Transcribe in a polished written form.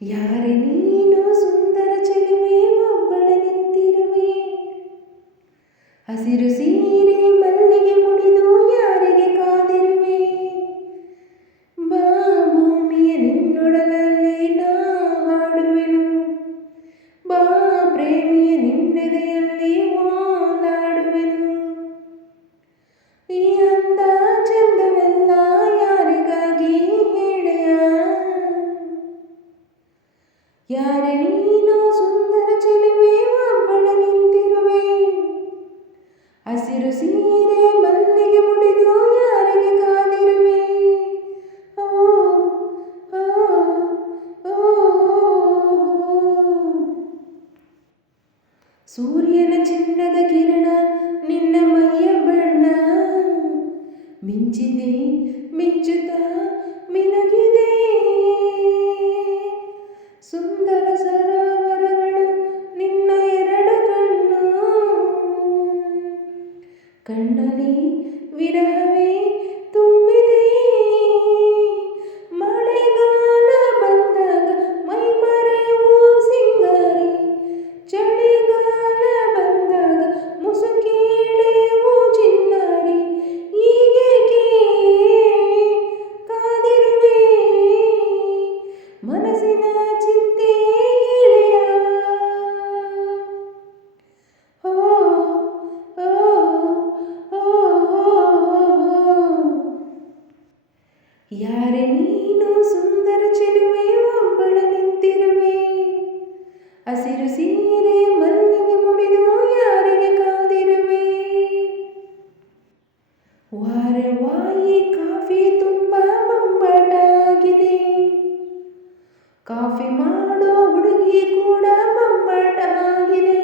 ಯಾರೆ ನೀನು ಸುಂದರ ಚೆಲುವೆ ಒಬ್ಬಳ ನಿಂತಿರುವೆ ಹಸಿರು ಸೀರೆ ಮಲ್ಲಿಗೆ ಮುಡಿದು ಯಾರಿಗೆ ಕಾದಿರುವೆ ಬಾ ಭೂಮಿಯ ನಿನ್ನೊಡಲಲ್ಲಿ ನಾ ಹಾಡುವೆನು ಬಾ ಪ್ರೇಮಿಯ ನಿನ್ನೆದೆಯಲ್ಲಿ ಓಲಾಡುವೆನು ಈ ಅಂದ ಚಂದವೆಲ್ಲ ಯಾರಿಗಾಗಿ ಹೇಳೆಯ ಯಾರೆ ನೀನು ಸುಂದರ ಚೆಲುವೆ ಒಬ್ಬಳ ನಿಂತಿರುವೆ ಹಸಿರು ಸೀರೆ ಮಲ್ಲಿಗೆ ಮುಡಿದು ಯಾರಿಗೆ ಕಾದಿರುವೆ ಓ ಓ ಓ ಸೂರ್ಯನ ಚಿನ್ನದ ಕಿರಣ ನಿನ್ನ ಮೈಯ ಬಣ್ಣ ಮಿಂಚಿದೆ ಮಿಂಚುತ್ತಾ ಮಿನುಗಿದೆ ಸುಂದರ ಸರೋವರಗಳು ನಿನ್ನ ಎರಡು ಕಣ್ಣಲ್ಲಿ ವಿರಹವೇ ತುಂಬಿದೆ ಮಳೆಗಾಲ ಬಂದಾಗ ಮೈ ಮರೆವು ಸಿಂಗಾರಿ ಚಳಿಗಾಲ ಬಂದಾಗ ಮುಸುಕೇಳೆವು ಚಿನ್ನಾರಿ ಹೀಗೇಕೆ ಕಾದಿರುವೆ ಮನಸ್ಸಿನ ಚಿಂತೆ ಗೆಳೆಯ ಓ ಓ ಓ ಯಾರೆ ನೀನು ಸುಂದರ ಚೆಲುವೆ ಒಬ್ಬಳ ನಿಂತಿರುವೆ ಹಸಿರು ಸೀರೆ ಮಲ್ಲಿಗೆ ಮುಡಿದು ಯಾರಿಗೆ ಕಾದಿರುವೆ ವಾರವಾಯಿ ಕಾಫಿ ತುಂಬ ಬೊಂಬಾಟಾಗಿದೆ ಕಾಫಿ ಮಾಡೋ ಹುಡುಗಿ ಕೂಡ ಬೊಂಬಾಟಾಗಿದೆ